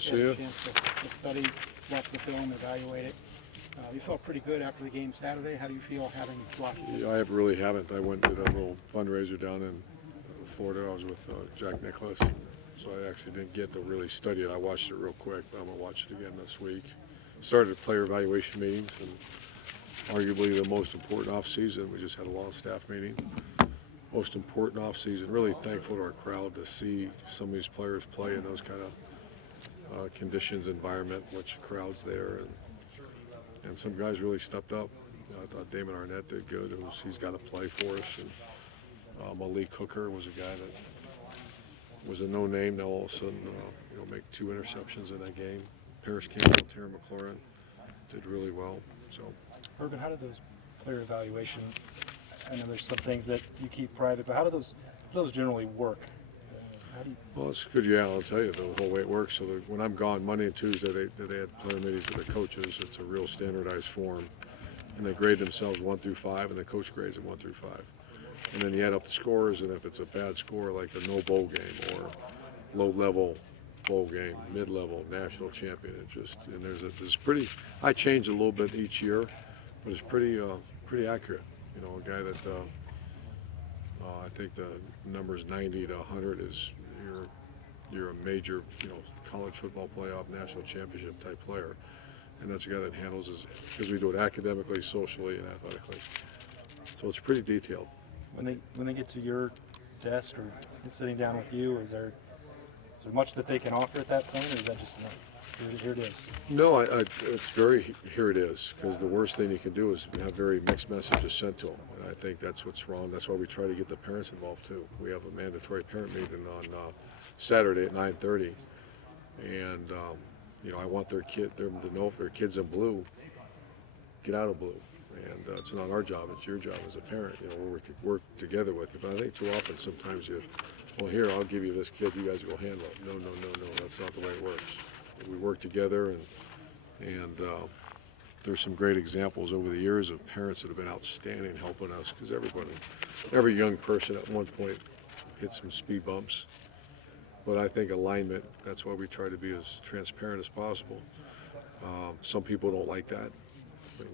to see you. Had a chance to study, watch the film, evaluate it. You felt pretty good after the game Saturday. How do you feel having watched it? Yeah, I really haven't. I went to that little fundraiser down in Florida. I was with Jack Nicklaus, so I actually didn't get to really study it. I watched it real quick, but I'm going to watch it again this week. Started player evaluation meetings, and arguably the most important off-season. We just had a long staff meeting. Most important off-season. Really thankful to our crowd to see some of these players play in those kind of conditions, environment, which crowds there, and some guys really stepped up. I thought Damon Arnett did good. He's got to play for us. And Malik Hooker was a guy that was a no-name. Now all of a sudden, make 2 interceptions in that game. Paris Campbell and Terry McLaurin did really well. So, Urban, how did those player evaluation? I know there's some things that you keep private, but how do those generally work? Well, it's good. Yeah, I'll tell you the whole way it works. So when I'm gone Monday and Tuesday, they had player meetings with the coaches. It's a real standardized form, and they grade themselves 1 through 5, and the coach grades them 1 through 5. And then you add up the scores, and if it's a bad score, like a no bowl game or low-level bowl game, mid-level national champion, and there's pretty. I change a little bit each year, but it's pretty accurate. A guy that I think the numbers 90 to 100 is you're a major, college football playoff, national championship type player, and that's a guy that handles because we do it academically, socially, and athletically. So it's pretty detailed. When they get to your desk or sitting down with you, is there much that they can offer at that point, or is that just enough? Here it is. No, it's very here it is, because the worst thing you can do is have very mixed messages sent to them, and I think that's what's wrong. That's why we try to get the parents involved too. We have a mandatory parent meeting on Saturday at 9:30, and I want them to know if their kid's in blue, get out of blue, and it's not our job; it's your job as a parent. We'll work together with you. But I think too often sometimes here I'll give you this kid, you guys go handle it. No, that's not the way it works. We work together, and there's some great examples over the years of parents that have been outstanding helping us, because every young person at one point hits some speed bumps. But I think alignment, that's why we try to be as transparent as possible. Some people don't like that.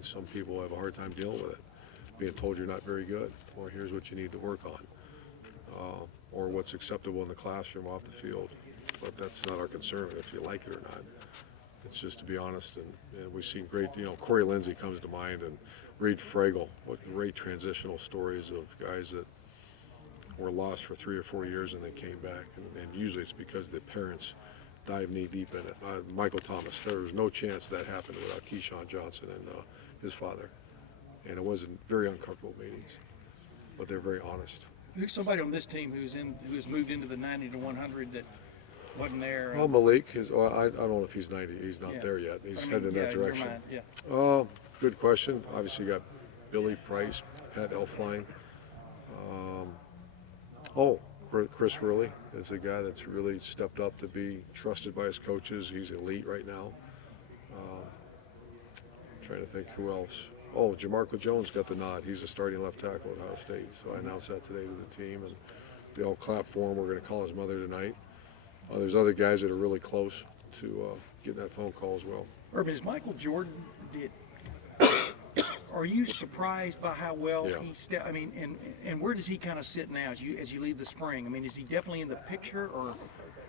Some people have a hard time dealing with it, being told you're not very good, or here's what you need to work on, or what's acceptable in the classroom off the field. But that's not our concern if you like it or not. It's just to be honest, and we've seen great, Corey Lindsey comes to mind, and Reed Fragel. What great transitional stories of guys that were lost for 3 or 4 years and they came back, and usually it's because the parents dive knee deep in it. Michael Thomas, there was no chance that happened without Keyshawn Johnson and his father, and it wasn't very uncomfortable meetings, but they're very honest. Who's somebody on this team who's moved into the 90 to 100 that wasn't there? Well, Malik I don't know if he's 90. He's not there yet. He's headed in that direction. Good question. Obviously, you got Billy Price, Pat Elfline. Chris Hurley is a guy that's really stepped up to be trusted by his coaches. He's elite right now. Trying to think who else. Jamarco Jones got the nod. He's a starting left tackle at Ohio State. So I announced that today to the team, and they all clapped for him. We're going to call his mother tonight. There's other guys that are really close to getting that phone call as well. Urban, is Michael Jordan are you surprised by how well he stepped? I mean, and where does he kind of sit now as you leave the spring? I mean, is he definitely in the picture, or?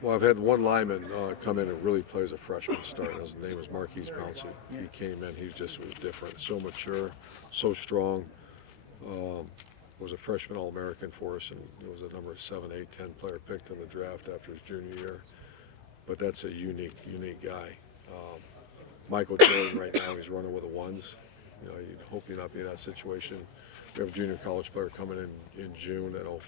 Well, I've had one lineman come in and really play as a freshman start. His name is Marquise Pouncey. Yeah. He came in, he just was different, so mature, so strong. Was a freshman All-American for us, and it was a number 7, 8, 10 player picked in the draft after his junior year. But that's a unique guy. Michael Jordan right now, he's running with the ones. You'd hope you'd not be in that situation. We have a junior college player coming in June that'll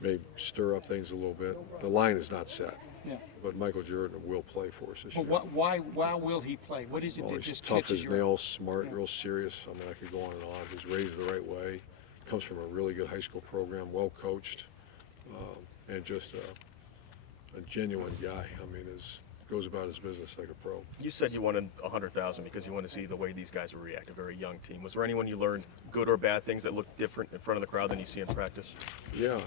maybe stir up things a little bit. The line is not set. Yeah. But Michael Jordan will play for us this year. Why will he play? What is it that He's just tough catches as your nails, smart, real serious. I mean, I could go on and on. He's raised the right way. Comes from a really good high school program, well coached, and just a genuine guy. I mean, goes about his business like a pro. You said you wanted 100,000 because you want to see the way these guys would react, a very young team. Was there anyone you learned good or bad things that looked different in front of the crowd than you see in practice? Yeah,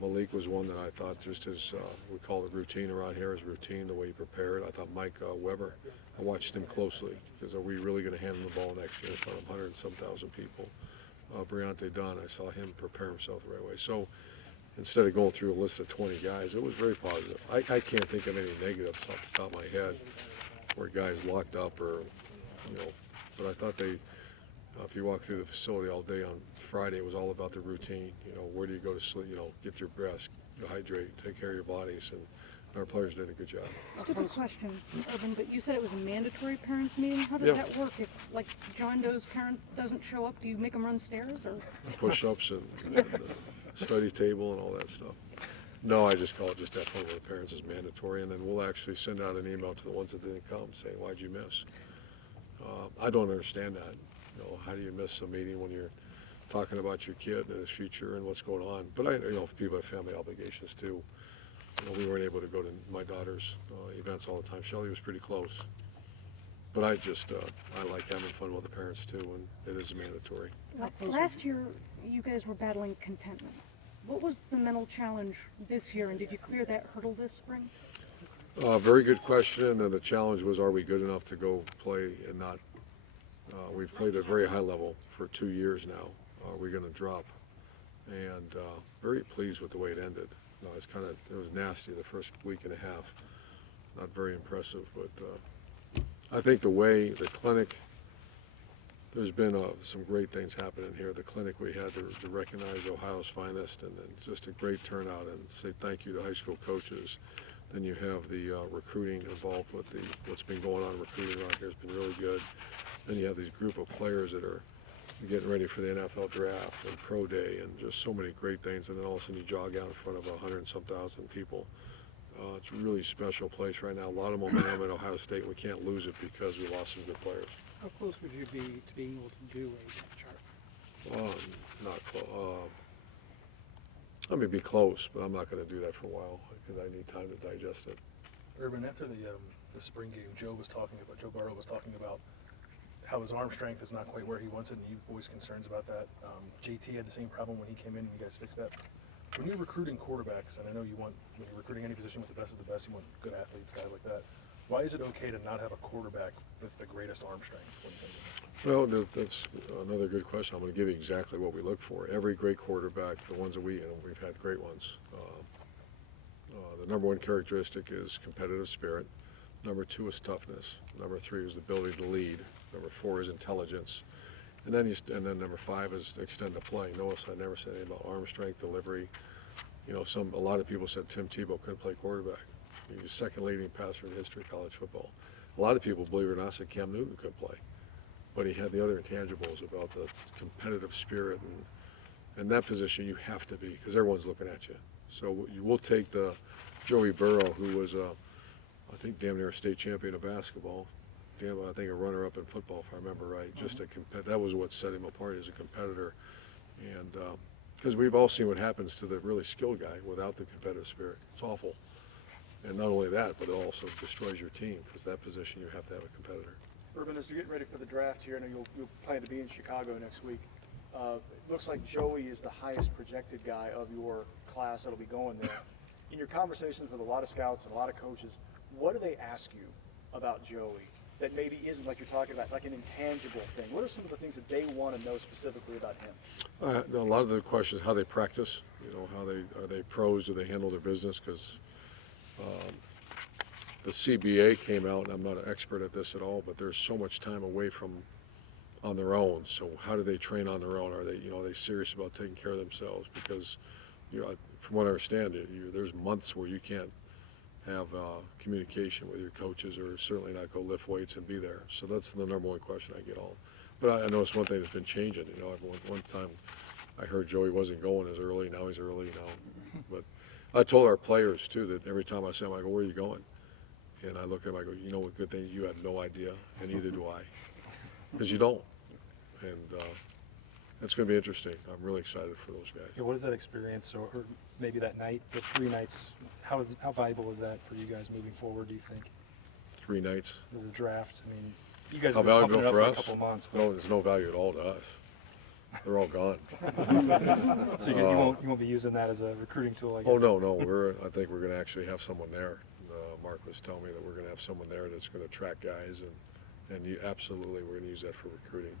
Malik was one that I thought just as, we call it routine around here, is routine, the way he prepared. I thought Mike Weber, I watched him closely, because are we really going to hand him the ball next year in front of 100 and some thousand people? Briante Dunn, I saw him prepare himself the right way. So instead of going through a list of 20 guys, it was very positive. I can't think of any negatives off the top of my head where guys locked up or, but I thought they, if you walk through the facility all day on Friday, it was all about the routine. Where do you go to sleep? Get your rest, hydrate, take care of your bodies, and our players did a good job. Stupid question, Urban, but you said it was a mandatory parents meeting. How does that work? If, like, John Doe's parent doesn't show up, do you make him run stairs, or? Push-ups and the study table and all that stuff. No, I just call it just have fun with the parents is mandatory, and then we'll actually send out an email to the ones that didn't come saying, why'd you miss? I don't understand that. How do you miss a meeting when you're talking about your kid and his future and what's going on? But if people have family obligations too. We weren't able to go to my daughter's events all the time. Shelley was pretty close. But I like having fun with the parents too, and it is mandatory. Last year, you guys were battling contentment. What was the mental challenge this year, and did you clear that hurdle this spring? Very good question, and the challenge was, are we good enough to go play and not, we've played at a very high level for 2 years now. Are we going to drop? And very pleased with the way it ended. It was nasty the first week and a half. Not very impressive, but I think the way the clinic, there's been some great things happening here. The clinic we had to recognize Ohio's finest, and then just a great turnout, and say thank you to high school coaches. Then you have the recruiting involved with what's been going on recruiting around here has been really good. Then you have these group of players that are getting ready for the NFL draft and pro day and just so many great things, and then all of a sudden you jog out in front of 100 and some thousand people. It's a really special place right now. A lot of momentum at Ohio State, and we can't lose it because we lost some good players. How close would you be to being able to do a depth chart? Not close. I may be close, but I'm not going to do that for a while because I need time to digest it. Urban, after the spring game, Joe Burrow was talking about how his arm strength is not quite where he wants it, and you voiced concerns about that. JT had the same problem when he came in, and you guys fixed that. When you're recruiting quarterbacks, and I know when you're recruiting any position with the best of the best, you want good athletes, guys like that. Why is it okay to not have a quarterback with the greatest arm strength? Well, that's another good question. I'm going to give you exactly what we look for. Every great quarterback, the ones that we've had great ones. The number one characteristic is competitive spirit. Number two is toughness. Number three is the ability to lead. Number four is intelligence. And then number five is extend the play. Notice I never said anything about arm strength, delivery. A lot of people said Tim Tebow couldn't play quarterback. He's the second leading passer in the history of college football. A lot of people, believe it or not, said Cam Newton couldn't play. But he had the other intangibles about the competitive spirit, and that position you have to be because everyone's looking at you. So you will take the Joey Burrow, who was I think damn near a state champion of basketball. I think a runner-up in football, if I remember right. Just that was what set him apart as a competitor, and because we've all seen what happens to the really skilled guy without the competitive spirit. It's awful, and not only that, but it also destroys your team because that position you have to have a competitor. Urban, as you're getting ready for the draft here, I know you'll plan to be in Chicago next week. It looks like Joey is the highest projected guy of your class that'll be going there. In your conversations with a lot of scouts and a lot of coaches, what do they ask you about Joey that maybe isn't, like you're talking about, like an intangible thing? What are some of the things that they want to know specifically about him? A lot of the questions, how they practice, are they pros, do they handle their business? Because the CBA came out, and I'm not an expert at this at all, but there's so much time away from on their own. So how do they train on their own? Are they serious about taking care of themselves? Because from what I understand, there's months where you can't have communication with your coaches, or certainly not go lift weights and be there. So that's the number one question I get all. But I noticed one thing that's been changing. One time I heard Joey wasn't going as early. Now he's early now. But I told our players too that every time I say, I go, where are you going? And I look at him, I go, what good thing, you have no idea, and neither do I. Because you don't. And It's going to be interesting. I'm really excited for those guys. Yeah, what is that experience, or maybe that night, the 3 nights? How valuable is that for you guys moving forward? Do you think 3 nights. the draft? I mean, you guys How have been valuable pumping it up for for a us? couple of months. No, there's no value at all to us. They're all gone. So you won't be using that as a recruiting tool, I guess. Oh, no. I think we're going to actually have someone there. Mark was telling me that we're going to have someone there that's going to track guys, and absolutely we're going to use that for recruiting.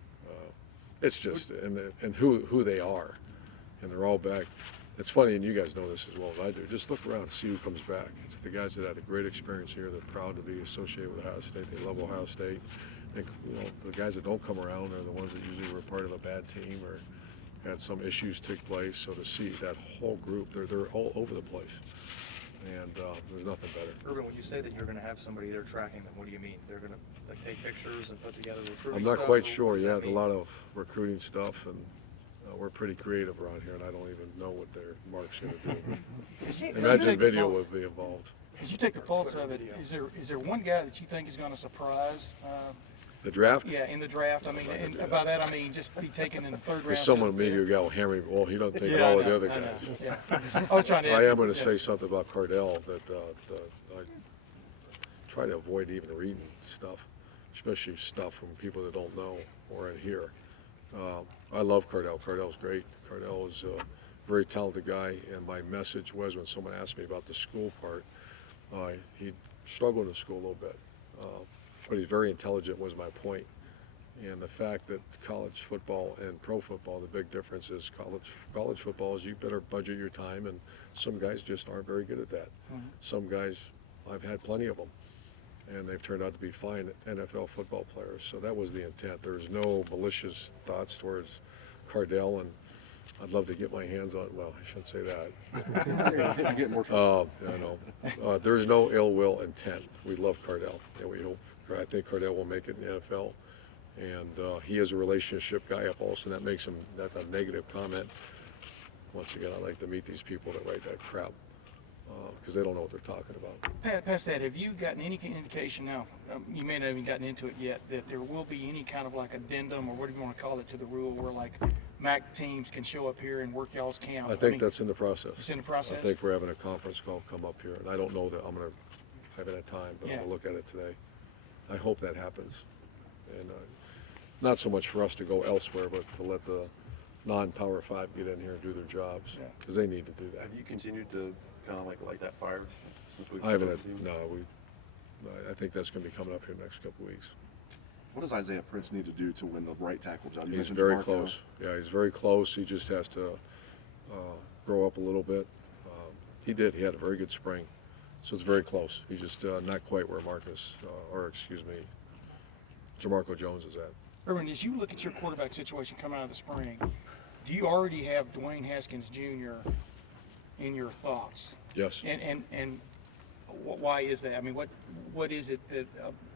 It's just and who they are, and they're all back. It's funny, and you guys know this as well as I do. Just look around and see who comes back. It's the guys that had a great experience here. They're proud to be associated with Ohio State. They love Ohio State. And, the guys that don't come around are the ones that usually were part of a bad team or had some issues take place. So to see that whole group, they're all over the place, and there's nothing better. Urban, when you say that you're going to have somebody there tracking them, what do you mean? They're going to take pictures and put together recruiting I'm not stuff, quite or sure what does that yet. A mean? lot of recruiting stuff, and we're pretty creative around here, and I don't even know what their Mark's going to do. As you Imagine take the video pulse- would be involved. As you take the pulse of it, is there one guy that you think is going to surprise? The draft? Yeah, in the draft. I mean, and by that I mean just be taken in the third round. There's someone just- maybe a guy will hammer me. Well, he doesn't take Yeah, all I of the know, other I know, guys. yeah. I was trying to ask I am you, going to yeah. say something about Cardell that I try to avoid even reading stuff, especially stuff from people that don't know or in here. I love Cardell. Cardell's great. Cardell is a very talented guy, and my message was when someone asked me about the school part, he struggled in school a little bit, but he's very intelligent was my point. And the fact that college football and pro football, the big difference is college football is you better budget your time, and some guys just aren't very good at that. Some guys, I've had plenty of them, and they've turned out to be fine NFL football players. So that was the intent. There's no malicious thoughts towards Cardell, and I'd love to get my hands on, well, I shouldn't say that. I'm getting more I know. There's no ill will intent. We love Cardell, and we hope, I think Cardell will make it in the NFL. And he is a relationship guy up also, and that makes him, that's a negative comment. Once again, I like to meet these people that write that crap, because they don't know what they're talking about. Past that, have you gotten any indication now, you may not have even gotten into it yet, that there will be any kind of like addendum, or what do you want to call it, to the rule where like MAC teams can show up here and work y'all's camp? I think mean, that's in the process. It's in the process? I think we're having a conference call come up here, and I don't know that I haven't had time, but I'm Yeah. going to look at it today. I hope that happens. And not so much for us to go elsewhere, but to let the non-Power 5 get in here and do their jobs, Yeah. because they need to do that. Have you continued to kind of light that fire since we? I haven't had, no, I think that's going to be coming up here in the next couple of weeks. What does Isaiah Prince need to do to win the right tackle job? You He's mentioned very Jamarco. close. Yeah, he's very close. He just has to grow up a little bit. He did. He had a very good spring. So it's very close. He's just not quite where Jamarco Jones is at. Irwin, as you look at your quarterback situation coming out of the spring, do you already have Dwayne Haskins Jr. in your thoughts? Yes. And why is that? I mean, what is it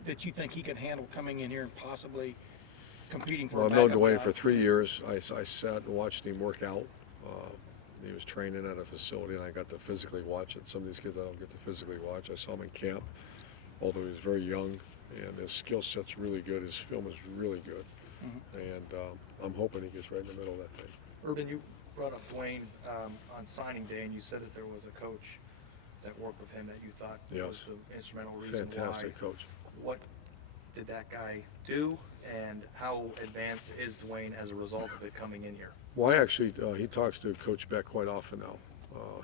that you think he could handle coming in here and possibly competing for Well, a I've known backup Dwayne guy? for 3 years. I sat and watched him work out. He was training at a facility, and I got to physically watch it. Some of these kids I don't get to physically watch. I saw him in camp, although he was very young, and his skill set's really good. His film is really good. And I'm hoping he gets right in the middle of that thing. Urban, you brought up Dwayne on signing day, and you said that there was a coach that worked with him that you thought was Yes. the instrumental reason Fantastic why. coach. What did that guy do, and how advanced is Dwayne as a result of it coming in here? Well, he talks to Coach Beck quite often now.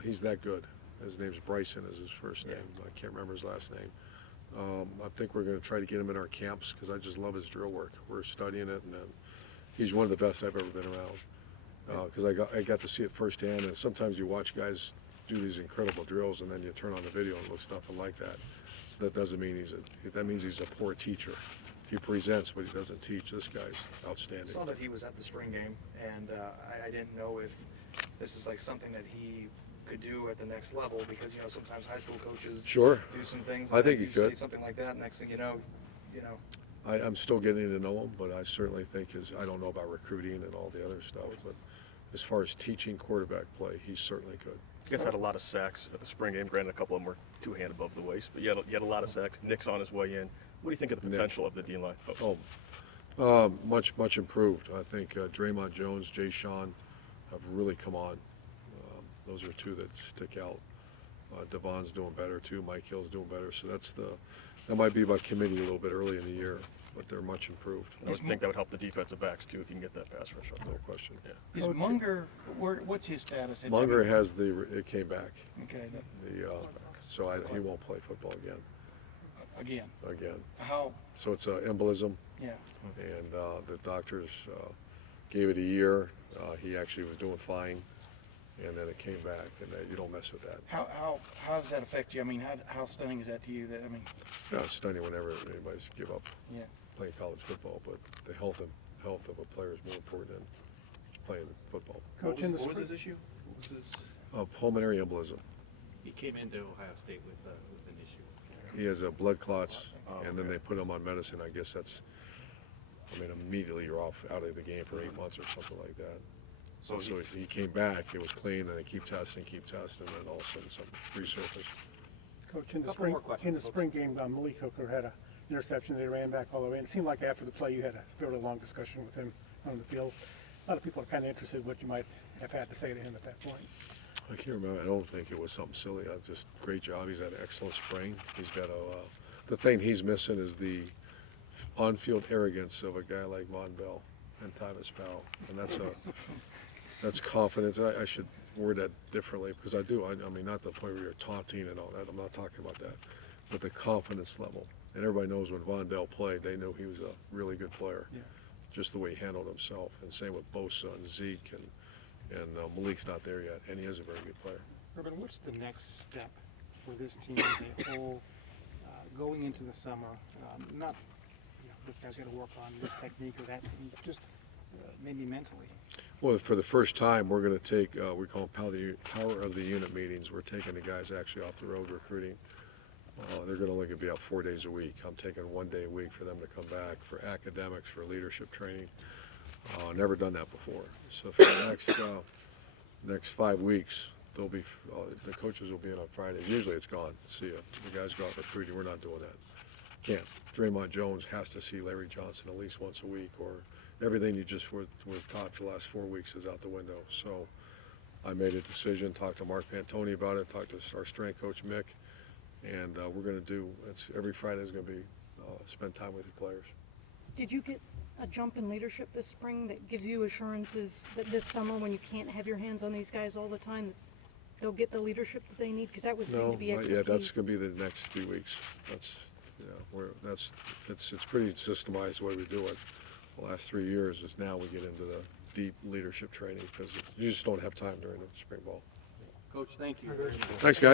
He's that good. His name's Bryson is his first name. I can't remember his last name. I think we're going to try to get him in our camps because I just love his drill work. We're studying it, and he's one of the best I've ever been around. Because I got to see it firsthand, and sometimes you watch guys do these incredible drills, and then you turn on the video and it looks nothing like that. So that doesn't mean that means he's a poor teacher. He presents, but he doesn't teach. This guy's I outstanding. saw that he was at the spring game, and I didn't know if this is like something that he could do at the next level, because sometimes high school coaches Sure. do some things. I and think then he you could. say something like that. Next thing you know. I'm still getting to know him, but I certainly think I don't know about recruiting and all the other stuff, but as far as teaching quarterback play, he's certainly good. You guys had a lot of sacks at the spring game. Granted, a couple of them were 2 hand above the waist, but you had a lot of sacks. Nick's on his way in. What do you think of the Nick. potential of the D line? Oh, Much improved. I think Draymond Jones, Jay Sean have really come on. Those are two that stick out. Devon's doing better too. Mike Hill's doing better. So that might be by committee a little bit early in the year, but they're much improved. I would think that would help the defensive backs too if you can get that pass rush up No there. question. Yeah. Is Munger, what's his status? Munger it came back. Okay, So he won't play football again. again, how, So it's an embolism, yeah. and the doctors gave it a year. He actually was doing fine, and then it came back, and you don't mess with that. How does that affect you? I mean, how stunning is that to you? That, I mean, Yeah, it's stunning whenever anybody's give up yeah. playing college football, but the health of a player is more important than playing football. Coach, in the What was spring, his issue? What was his, Pulmonary embolism. he came into Ohio State with an issue. He has blood clots, Oh, and then okay. they put him on medicine. I guess immediately you're out of the game for 8 months or something like that. So So he came back, it was clean, and they keep testing, and then all of a sudden something resurfaced. Coach, in the Couple spring, more questions, in the folks. spring game, Malik Hooker had an interception. They ran back all the way. And it seemed like after the play, you had a fairly long discussion with him on the field. A lot of people are kind of interested in what you might have had to say to him at that point. I can't remember. I don't think it was something silly. Just great job. He's had an excellent spring. He's got the thing he's missing is the on-field arrogance of a guy like Von Bell and Tyvis Powell, and that's confidence. I should word that differently because I do. I mean, not the point where you're taunting and all that. I'm not talking about that, but the confidence level. And everybody knows when Von Bell played, they knew he was a really good player. Yeah. Just the way he handled himself, and same with Bosa and Zeke and Malik's not there yet, and he is a very good player. Urban, what's the next step for this team as a whole going into the summer? Not, this guy's got to work on this technique or that technique, just maybe mentally. Well, for the first time, we're going to take, we call them power of the unit meetings. We're taking the guys actually off the road recruiting. They're going to only be out 4 days a week. I'm taking 1 day a week for them to come back for academics, for leadership training. Never done that before. So for the next 5 weeks, they'll be the coaches will be in on Fridays. Usually it's gone. See ya. The guys go out recruiting. We're not doing that. Can't. Draymond Jones has to see Larry Johnson at least once a week, or everything you just were taught for the last 4 weeks is out the window. So I made a decision. Talked to Mark Pantoni about it. Talked to our strength coach Mick, and we're going to do. Every Friday is going to be spend time with the players. Did you get a jump in leadership this spring that gives you assurances that this summer, when you can't have your hands on these guys all the time, that they'll get the leadership that they need? Because that would seem No, to be not extra yet. key. That's going to be the next few weeks. It's pretty systemized the way we do it. The last 3 years is now we get into the deep leadership training because you just don't have time during the spring ball. Coach, thank you. Thanks, guys.